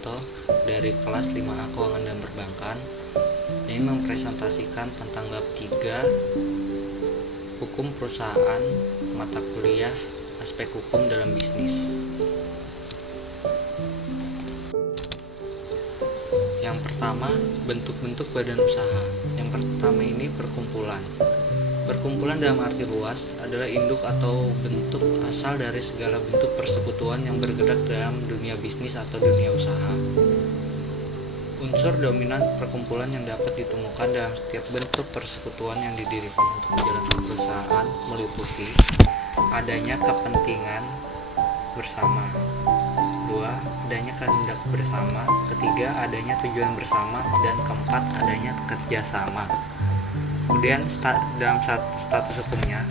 Sugianto dari kelas 5A Keuangan dan Perbankan. Ini mempresentasikan tentang bab 3 Hukum Perusahaan, mata kuliah Aspek Hukum dalam Bisnis. Yang pertama, bentuk-bentuk badan usaha. Yang pertama ini perkumpulan. Perkumpulan dalam arti luas adalah induk atau bentuk asal dari segala bentuk persekutuan yang bergerak dalam dunia bisnis atau dunia usaha. Unsur dominan perkumpulan yang dapat ditemukan dalam setiap bentuk persekutuan yang didirikan untuk menjalankan perusahaan meliputi adanya kepentingan bersama, 2. Adanya kehendak bersama, ketiga adanya tujuan bersama, dan keempat adanya kerjasama. Kemudian dalam status hukumnya,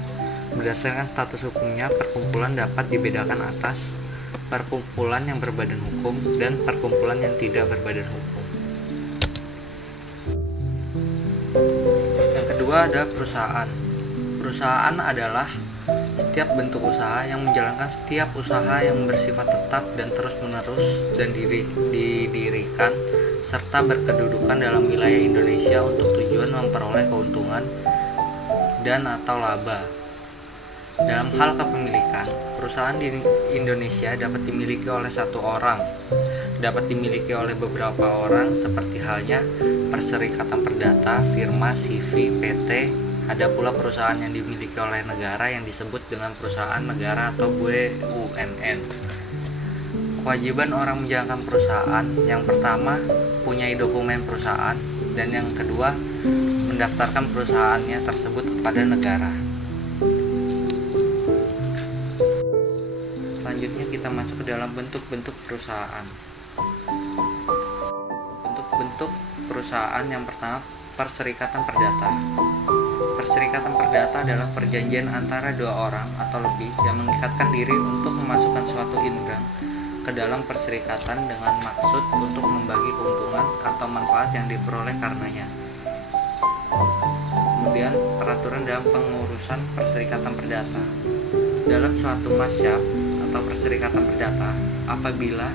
berdasarkan status hukumnya, perkumpulan dapat dibedakan atas perkumpulan yang berbadan hukum dan perkumpulan yang tidak berbadan hukum. Yang kedua ada perusahaan. Perusahaan adalah setiap bentuk usaha yang menjalankan setiap usaha yang bersifat tetap dan terus-menerus dan didirikan serta berkedudukan dalam wilayah Indonesia untuk tujuan memperoleh keuntungan dan atau laba. Dalam hal kepemilikan, perusahaan di Indonesia dapat dimiliki oleh satu orang, dapat dimiliki oleh beberapa orang seperti halnya perserikatan perdata, firma, CV, PT. Ada pula perusahaan yang dimiliki oleh negara yang disebut dengan perusahaan negara atau BUMN. Kewajiban orang menjalankan perusahaan, yang pertama, punya dokumen perusahaan, dan yang kedua, mendaftarkan perusahaannya tersebut kepada negara. Selanjutnya kita masuk ke dalam bentuk-bentuk perusahaan. Bentuk-bentuk perusahaan yang pertama, perserikatan perdata. Perserikatan perdata adalah perjanjian antara dua orang atau lebih yang mengikatkan diri untuk memasukkan suatu indang ke dalam perserikatan dengan maksud untuk membagi keuntungan atau manfaat yang diperoleh karenanya. Kemudian peraturan dalam pengurusan perserikatan perdata. Dalam suatu masyab atau perserikatan perdata, apabila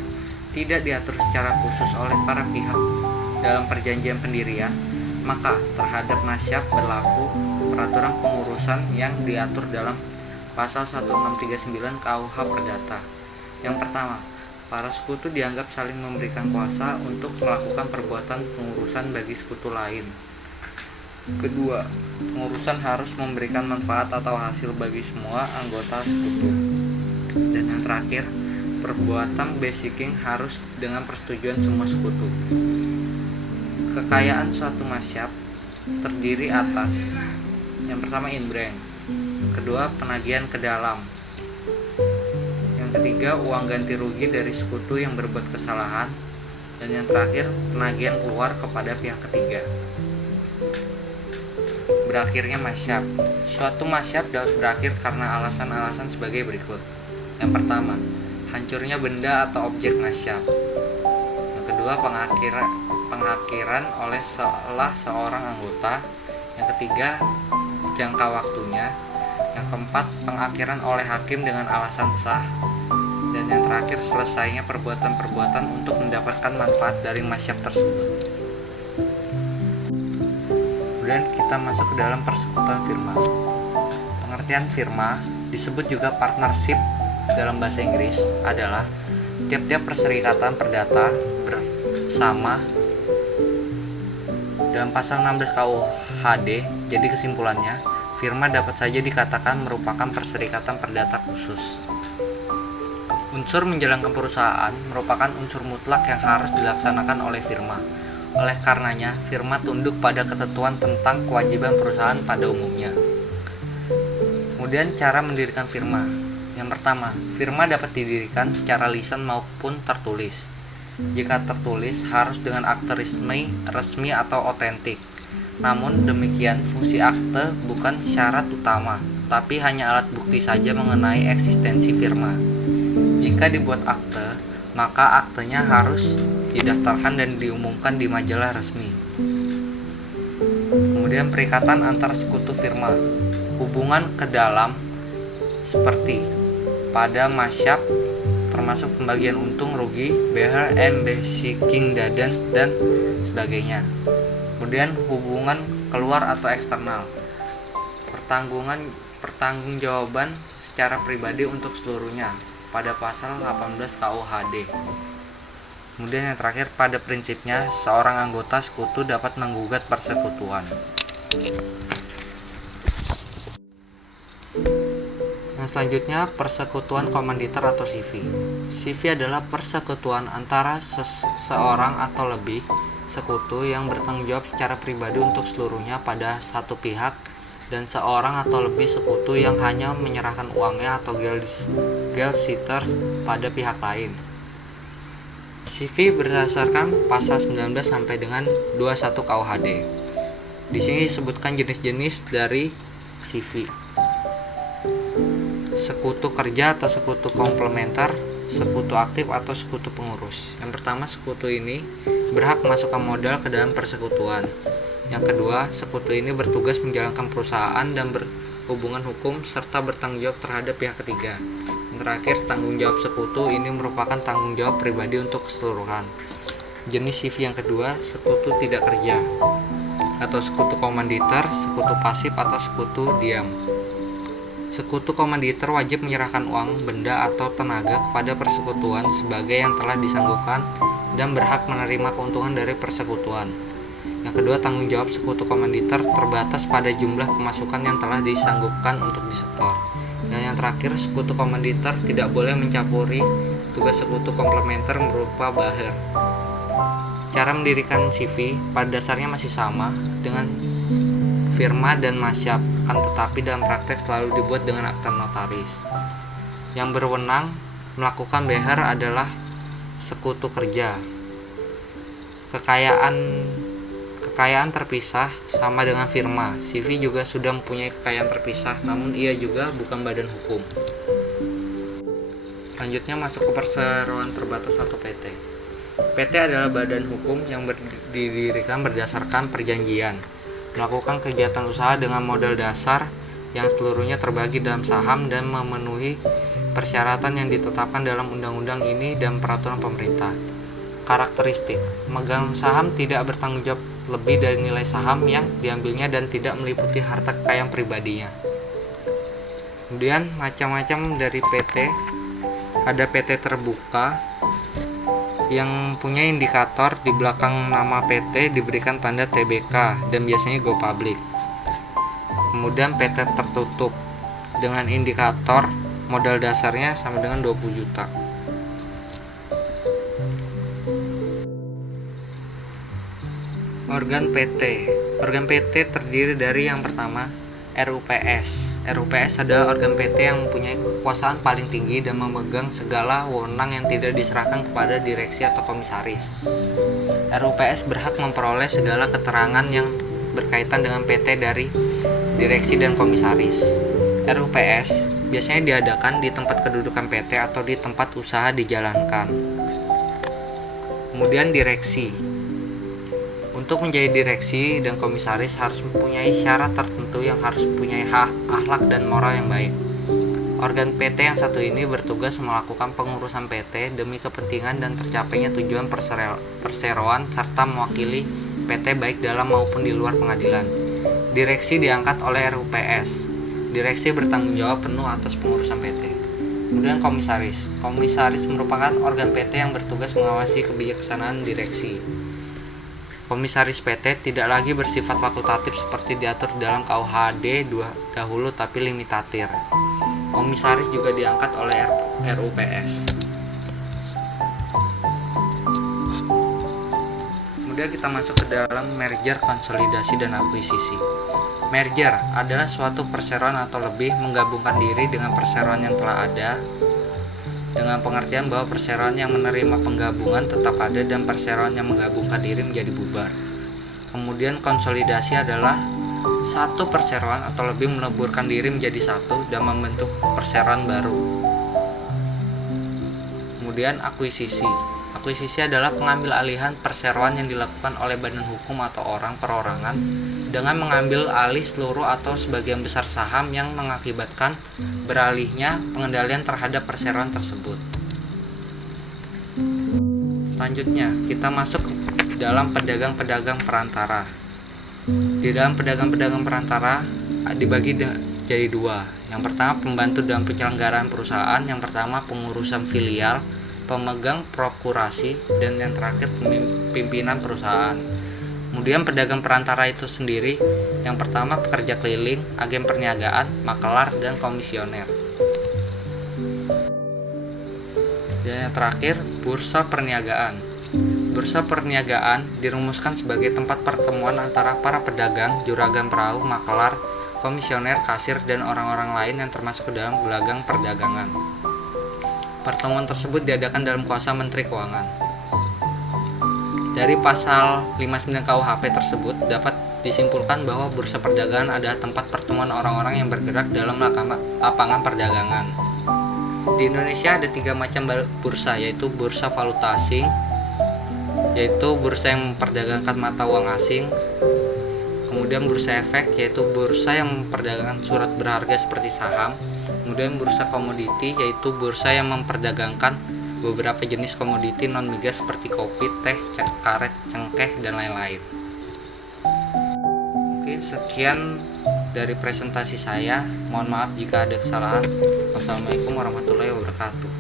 tidak diatur secara khusus oleh para pihak dalam perjanjian pendirian, maka terhadap masyab berlaku peraturan pengurusan yang diatur dalam pasal 1639 KUH Perdata. Yang pertama, para sekutu dianggap saling memberikan kuasa untuk melakukan perbuatan pengurusan bagi sekutu lain. Kedua, pengurusan harus memberikan manfaat atau hasil bagi semua anggota sekutu. Dan yang terakhir, perbuatan basiking harus dengan persetujuan semua sekutu. Kekayaan suatu masyab terdiri atas yang pertama inbreng, kedua penagihan ke dalam, yang ketiga uang ganti rugi dari sekutu yang berbuat kesalahan, dan yang terakhir penagihan keluar kepada pihak ketiga. Berakhirnya masyab. Suatu masyab dapat berakhir karena alasan-alasan sebagai berikut. Yang pertama, hancurnya benda atau objek masyab. Yang kedua, pengakhiran oleh salah seorang anggota. Yang ketiga, jangka waktunya. Yang keempat, pengakhiran oleh hakim dengan alasan sah. Dan yang terakhir, selesainya perbuatan-perbuatan untuk mendapatkan manfaat dari masyab tersebut. Kemudian kita masuk ke dalam persekutuan firma. Pengertian firma disebut juga partnership dalam bahasa Inggris adalah tiap-tiap perserikatan perdata bersama. Dalam pasal 16 KUHD, jadi kesimpulannya, firma dapat saja dikatakan merupakan perserikatan perdata khusus. Unsur menjalankan perusahaan merupakan unsur mutlak yang harus dilaksanakan oleh firma. Oleh karenanya, firma tunduk pada ketentuan tentang kewajiban perusahaan pada umumnya. Kemudian cara mendirikan firma. Yang pertama, firma dapat didirikan secara lisan maupun tertulis. Jika tertulis, harus dengan akte resmi atau otentik. Namun demikian, fungsi akte bukan syarat utama, tapi hanya alat bukti saja mengenai eksistensi firma. Jika dibuat akte, maka aktenya harus didaftarkan dan diumumkan di majalah resmi. Kemudian perikatan antar sekutu firma. Hubungan ke dalam seperti pada masyab termasuk pembagian untung rugi, bear and basiking daden, dan sebagainya. Kemudian hubungan keluar atau eksternal, pertanggungjawaban secara pribadi untuk seluruhnya pada pasal 18 KUHD. Kemudian yang terakhir, pada prinsipnya seorang anggota sekutu dapat menggugat persekutuan. Yang selanjutnya, persekutuan komanditer atau CV. CV adalah persekutuan antara seseorang atau lebih sekutu yang bertanggung jawab secara pribadi untuk seluruhnya pada satu pihak, dan seorang atau lebih sekutu yang hanya menyerahkan uangnya atau geldsitter pada pihak lain. CV berdasarkan pasal 19 sampai dengan 21 KUHD. Di sini disebutkan jenis-jenis dari CV. Sekutu kerja atau sekutu komplementer, sekutu aktif atau sekutu pengurus. Yang pertama, sekutu ini berhak memasukkan modal ke dalam persekutuan. Yang kedua, sekutu ini bertugas menjalankan perusahaan dan berhubungan hukum serta bertanggung jawab terhadap pihak ketiga. Yang terakhir, tanggung jawab sekutu ini merupakan tanggung jawab pribadi untuk keseluruhan. Jenis CV yang kedua, sekutu tidak kerja atau sekutu komanditer, sekutu pasif atau sekutu diam. Sekutu komanditer wajib menyerahkan uang, benda, atau tenaga kepada persekutuan sebagai yang telah disanggupkan dan berhak menerima keuntungan dari persekutuan. Yang kedua, tanggung jawab sekutu komanditer terbatas pada jumlah pemasukan yang telah disanggupkan untuk disetor. Dan yang terakhir, sekutu komanditer tidak boleh mencampuri tugas sekutu komplementer berupa baher. Cara mendirikan CV pada dasarnya masih sama dengan firma dan masyab, akan tetapi dalam praktek selalu dibuat dengan akta notaris. Yang berwenang melakukan beher adalah sekutu kerja. Kekayaan terpisah sama dengan firma. CV juga sudah mempunyai kekayaan terpisah, namun ia juga bukan badan hukum. Selanjutnya masuk ke perseroan terbatas atau PT. PT adalah badan hukum yang didirikan berdasarkan perjanjian, melakukan kegiatan usaha dengan modal dasar yang seluruhnya terbagi dalam saham dan memenuhi persyaratan yang ditetapkan dalam undang-undang ini dan peraturan pemerintah. Karakteristik: memegang saham tidak bertanggung jawab lebih dari nilai saham yang diambilnya dan tidak meliputi harta kekayaan pribadinya. Kemudian macam-macam dari PT. Ada PT terbuka yang punya indikator di belakang nama PT diberikan tanda TBK dan biasanya go public. Kemudian PT tertutup dengan indikator modal dasarnya sama dengan 20 juta. Organ PT. Organ PT terdiri dari yang pertama, RUPS. RUPS adalah organ PT yang mempunyai kekuasaan paling tinggi dan memegang segala wewenang yang tidak diserahkan kepada direksi atau komisaris. RUPS berhak memperoleh segala keterangan yang berkaitan dengan PT dari direksi dan komisaris. RUPS biasanya diadakan di tempat kedudukan PT atau di tempat usaha dijalankan. Kemudian direksi. Untuk menjadi direksi dan komisaris harus mempunyai syarat tertentu yang harus mempunyai akhlak dan moral yang baik. Organ PT yang satu ini bertugas melakukan pengurusan PT demi kepentingan dan tercapainya tujuan perseroan serta mewakili PT baik dalam maupun di luar pengadilan. Direksi diangkat oleh RUPS. Direksi bertanggung jawab penuh atas pengurusan PT. Kemudian komisaris. Komisaris merupakan organ PT yang bertugas mengawasi kebijaksanaan direksi. Komisaris PT tidak lagi bersifat fakultatif seperti diatur dalam KUHD dahulu tapi limitatir. Komisaris juga diangkat oleh RUPS. Kemudian kita masuk ke dalam merger, konsolidasi, dan akuisisi. Merger adalah suatu perseroan atau lebih menggabungkan diri dengan perseroan yang telah ada, dengan pengertian bahwa perseroan yang menerima penggabungan tetap ada dan perseroan yang menggabungkan diri menjadi bubar. Kemudian konsolidasi adalah satu perseroan atau lebih meleburkan diri menjadi satu dan membentuk perseroan baru. Kemudian akuisisi. Akuisisi adalah pengambil alihan perseroan yang dilakukan oleh badan hukum atau orang perorangan dengan mengambil alih seluruh atau sebagian besar saham yang mengakibatkan beralihnya pengendalian terhadap perseroan tersebut. Selanjutnya, kita masuk ke dalam pedagang-pedagang perantara. Di dalam pedagang-pedagang perantara dibagi jadi dua. Yang pertama, pembantu dalam penyelenggaraan perusahaan. Yang pertama, pengurusan filial, pemegang prokurasi, dan yang terakhir, pimpinan perusahaan. Kemudian pedagang perantara itu sendiri, yang pertama pekerja keliling, agen perniagaan, makelar, dan komisioner. Dan yang terakhir, bursa perniagaan. Bursa perniagaan dirumuskan sebagai tempat pertemuan antara para pedagang, juragan perahu, makelar, komisioner, kasir, dan orang-orang lain yang termasuk ke dalam gelanggang perdagangan. Pertemuan tersebut diadakan dalam kuasa Menteri Keuangan. Dari pasal 59 KUHP tersebut dapat disimpulkan bahwa bursa perdagangan adalah tempat pertemuan orang-orang yang bergerak dalam lapangan perdagangan. Di Indonesia ada 3 macam bursa, yaitu bursa valuta asing, yaitu bursa yang memperdagangkan mata uang asing. Kemudian bursa efek, yaitu bursa yang memperdagangkan surat berharga seperti saham. Kemudian bursa komoditi, yaitu bursa yang memperdagangkan beberapa jenis komoditi non migas seperti kopi, teh, karet, cengkeh, dan lain-lain. Oke, sekian dari presentasi saya. Mohon maaf jika ada kesalahan. Wassalamualaikum warahmatullahi wabarakatuh.